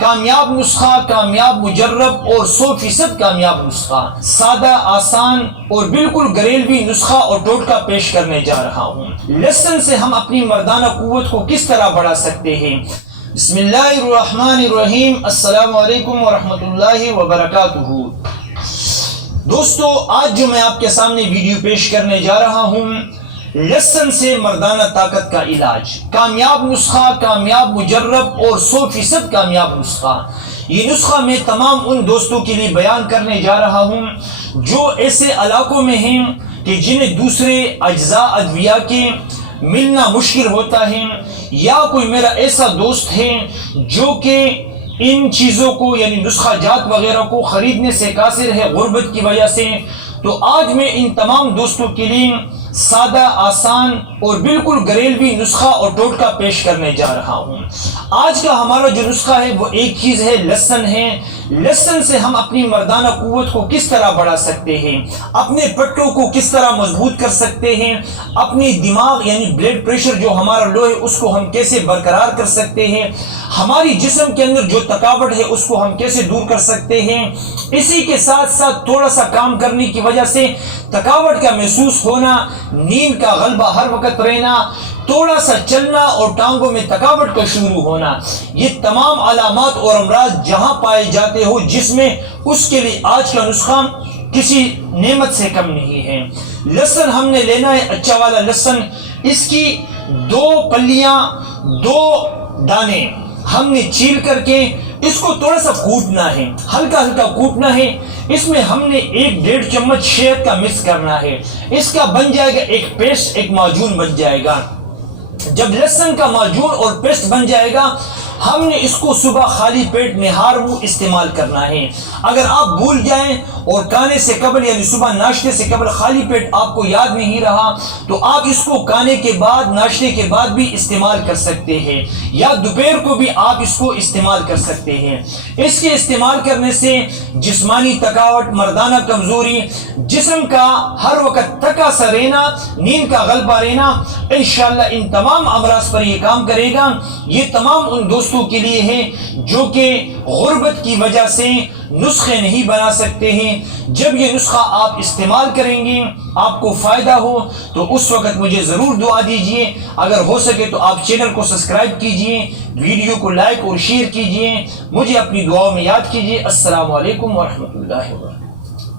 کامیاب نسخہ، کامیاب مجرب اور 100% کامیاب نسخہ، سادہ، آسان اور بالکل گھریلوی نسخہ اور ٹوٹکا پیش کرنے جا رہا ہوں۔ لہسن سے ہم اپنی مردانہ قوت کو کس طرح بڑھا سکتے ہیں؟ بسم اللہ الرحمن الرحیم۔ السلام علیکم ورحمۃ اللہ وبرکاتہ۔ دوستو، آج جو میں آپ کے سامنے ویڈیو پیش کرنے جا رہا ہوں، لہسن سے مردانہ طاقت کا علاج، کامیاب نسخہ، کامیاب مجرب اور 100% کامیاب نسخہ۔ یہ نسخہ میں تمام ان دوستوں کے لیے بیان کرنے جا رہا ہوں جو ایسے علاقوں میں ہیں کہ جنہیں دوسرے اجزاء ادویہ کے ملنا مشکل ہوتا ہے، یا کوئی میرا ایسا دوست ہے جو کہ ان چیزوں کو یعنی نسخہ جات وغیرہ کو خریدنے سے قاصر ہے غربت کی وجہ سے۔ تو آج میں ان تمام دوستوں کے لیے سادہ، آسان اور بالکل گھریلوی نسخہ اور ٹوٹکا پیش کرنے جا رہا ہوں۔ آج کا ہمارا جو نسخہ ہے وہ ایک چیز ہے، لہسن ہے۔ لہسن سے ہم اپنی مردانہ قوت کو کس طرح بڑھا سکتے ہیں، اپنے پٹوں کو کس طرح مضبوط کر سکتے ہیں، اپنی دماغ یعنی بلڈ پریشر جو ہمارا لو ہے اس کو ہم کیسے برقرار کر سکتے ہیں، ہماری جسم کے اندر جو تھکاوٹ ہے اس کو ہم کیسے دور کر سکتے ہیں۔ اسی کے ساتھ ساتھ تھوڑا سا کام کرنے کی وجہ سے تھکاوٹ کا محسوس ہونا، نیند کا غلبہ ہر وقت رہنا، تھوڑا سا چلنا اور ٹانگوں میں تھکاوٹ کا شروع ہونا، یہ تمام علامات اور امراض جہاں پائے جاتے ہو جس میں، اس کے لیے آج کا نسخہ کسی نعمت سے کم نہیں ہے۔ لہسن ہم نے لینا ہے اچھا والا لہسن، اس کی 2 پلیاں، 2 دانے ہم نے چھیل کر کے اس کو تھوڑا سا کوٹنا ہے، ہلکا ہلکا کوٹنا ہے۔ اس میں ہم نے 1-1.5 چمچ شہد کا مکس کرنا ہے، اس کا بن جائے گا ایک پیسٹ، ایک معجون بن جائے گا۔ جب لہسن کا معجون اور پیسٹ بن جائے گا، ہم نے اس کو صبح خالی پیٹ نہار منہ استعمال کرنا ہے۔ اگر آپ بھول جائیں اور کھانے سے قبل یعنی صبح ناشتے سے قبل خالی پیٹ آپ کو یاد نہیں رہا تو آپ اس کو کھانے کے بعد، ناشتے کے بعد بھی استعمال کر سکتے ہیں، یا دوپہر کو بھی آپ اس کو استعمال کر سکتے ہیں۔ اس کے استعمال کرنے سے جسمانی تھکاوٹ، مردانہ کمزوری، جسم کا ہر وقت تھکا سا رہنا، نیند کا غلبہ رہنا، انشاءاللہ ان تمام امراض پر یہ کام کرے گا۔ یہ تمام ان دوستوں کے لیے ہے جو کہ غربت کی وجہ سے نسخے نہیں بنا سکتے ہیں۔ جب یہ نسخہ آپ استعمال کریں گے، آپ کو فائدہ ہو تو اس وقت مجھے ضرور دعا دیجئے۔ اگر ہو سکے تو آپ چینل کو سبسکرائب کیجئے، ویڈیو کو لائک اور شیئر کیجئے، مجھے اپنی دعاؤں میں یاد کیجئے۔ السلام علیکم ورحمۃ اللہ وبرکاتہ۔